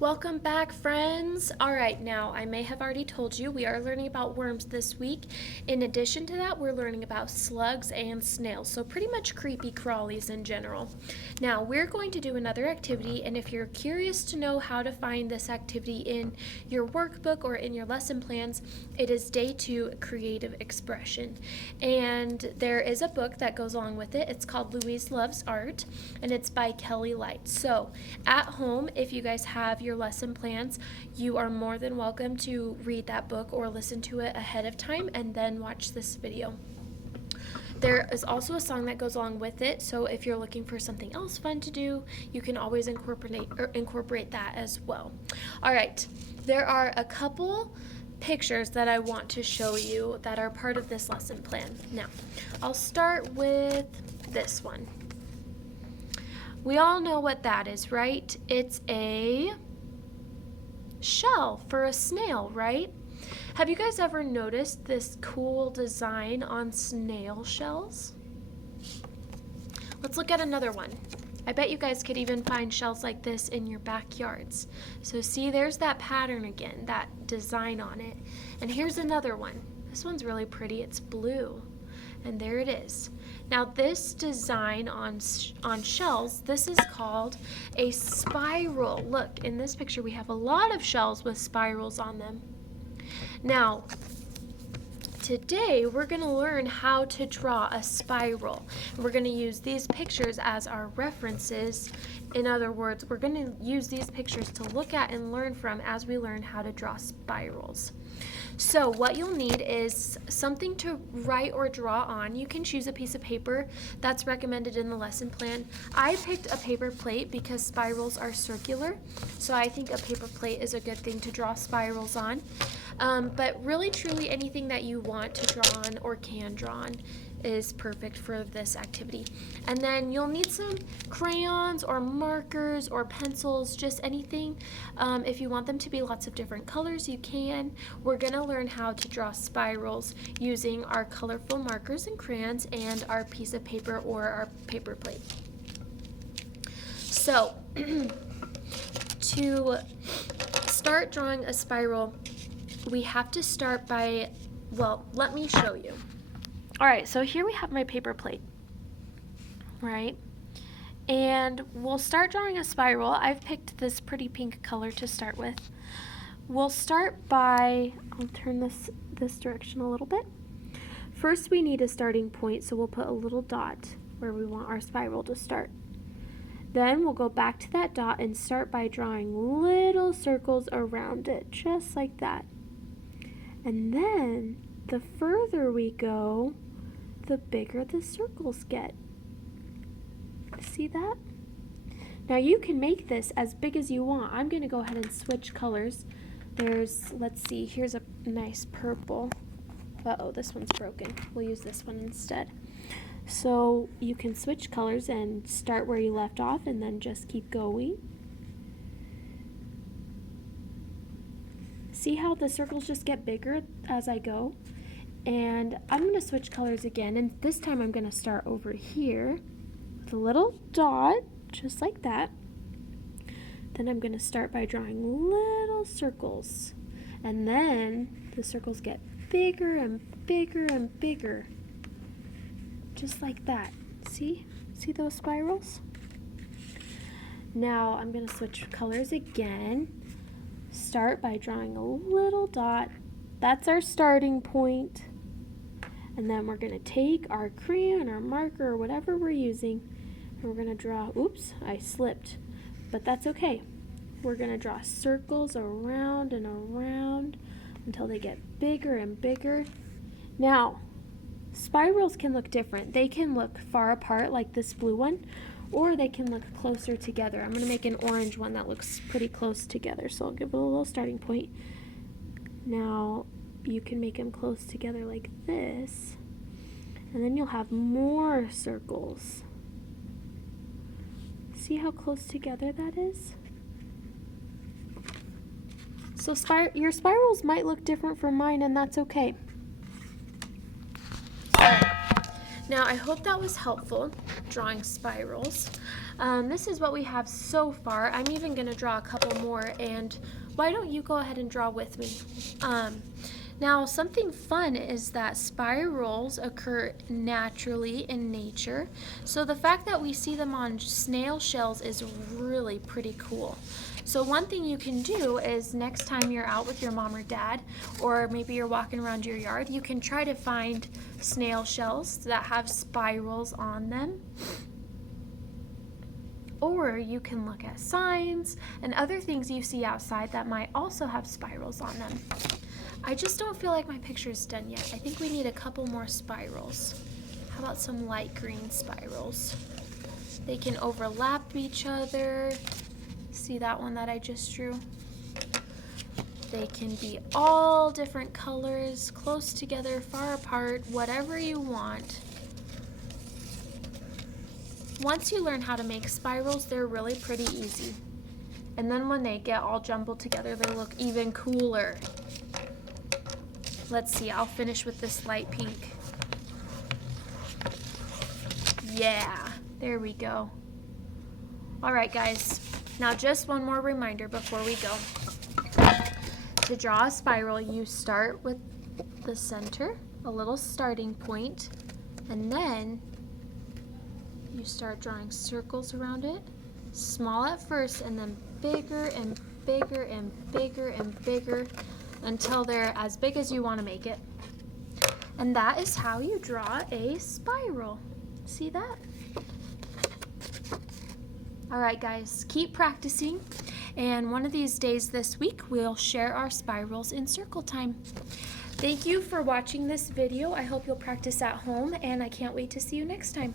Welcome back, friends. All right, now I may have already told you we are learning about worms this week. In addition to that, we're learning about slugs and snails, so pretty much creepy crawlies in general. Now, we're going to do another activity, and if you're curious to know how to find this activity in your workbook or in your lesson plans, it is Day 2, Creative Expression. And there is a book that goes along with it. It's called Louise Loves Art, and it's by Kelly Light. So, at home, if you guys have your lesson plans, you are more than welcome to read that book or listen to it ahead of time and then watch this video. There is also a song that goes along with it, so if you're looking for something else fun to do, you can always incorporate that as well. All right, there are a couple pictures that I want to show you that are part of this lesson plan. Now, I'll start with this one. We all know what that is, right? It's a shell for a snail, right? Have you guys ever noticed this cool design on snail shells? Let's look at another one. I bet you guys could even find shells like this in your backyards. So see, there's that pattern again, that design on it. And here's another one. This one's really pretty. It's blue. And there it is. Now this design on shells, this is called a spiral. Look, in this picture we have a lot of shells with spirals on them. Now, today we're going to learn how to draw a spiral. We're going to use these pictures as our references. In other words, we're going to use these pictures to look at and learn from as we learn how to draw spirals. So what you'll need is something to write or draw on. You can choose a piece of paper that's recommended in the lesson plan. I picked a paper plate because spirals are circular, so I think a paper plate is a good thing to draw spirals on. But really, truly, anything that you want to draw on or can draw on is perfect for this activity. And then you'll need some crayons or markers or pencils, just anything. If you want them to be lots of different colors, you can. We're going to learn how to draw spirals using our colorful markers and crayons and our piece of paper or our paper plate. So, to start drawing a spiral, we have to start by, well, let me show you. All right, so here we have my paper plate, right? And we'll start drawing a spiral. I've picked this pretty pink color to start with. We'll start by, I'll turn this direction a little bit. First, we need a starting point, so we'll put a little dot where we want our spiral to start. Then we'll go back to that dot and start by drawing little circles around it, just like that. And then, the further we go, the bigger the circles get. See that? Now you can make this as big as you want. I'm going to go ahead and switch colors. Let's see, here's a nice purple. Uh-oh, this one's broken. We'll use this one instead. So you can switch colors and start where you left off and then just keep going. See how the circles just get bigger as I go? And I'm going to switch colors again, and this time I'm going to start over here with a little dot, just like that. Then I'm going to start by drawing little circles, and then the circles get bigger and bigger and bigger, just like that. See those spirals? Now I'm going to switch colors again. Start by drawing a little dot. That's our starting point. And then we're going to take our crayon or marker or whatever we're using, and we're going to draw, oops, I slipped, but that's okay. We're going to draw circles around and around until they get bigger and bigger. Now, spirals can look different. They can look far apart like this blue one, or they can look closer together. I'm going to make an orange one that looks pretty close together, so I'll give it a little starting point. Now, you can make them close together like this, and then you'll have more circles. See how close together that is? So your spirals might look different from mine, and that's okay. Now, I hope that was helpful, drawing spirals. This is what we have so far. I'm even going to draw a couple more, and why don't you go ahead and draw with me? Now, something fun is that spirals occur naturally in nature, so the fact that we see them on snail shells is really pretty cool. So one thing you can do is next time you're out with your mom or dad, or maybe you're walking around your yard, you can try to find snail shells that have spirals on them. Or you can look at signs and other things you see outside that might also have spirals on them. I just don't feel like my picture is done yet. I think we need a couple more spirals. How about some light green spirals? They can overlap each other. See that one that I just drew? They can be all different colors, close together, far apart, whatever you want. Once you learn how to make spirals, they're really pretty easy. And then when they get all jumbled together, they look even cooler. Let's see, I'll finish with this light pink. Yeah, there we go. All right, guys. Now just one more reminder before we go. To draw a spiral, you start with the center, a little starting point, and then you start drawing circles around it, small at first, and then bigger and bigger and bigger and bigger until they're as big as you want to make it. And that is how you draw a spiral. See that? All right, guys, keep practicing, and one of these days this week we'll share our spirals in circle time. Thank you for watching this video. I hope you'll practice at home, and I can't wait to see you next time.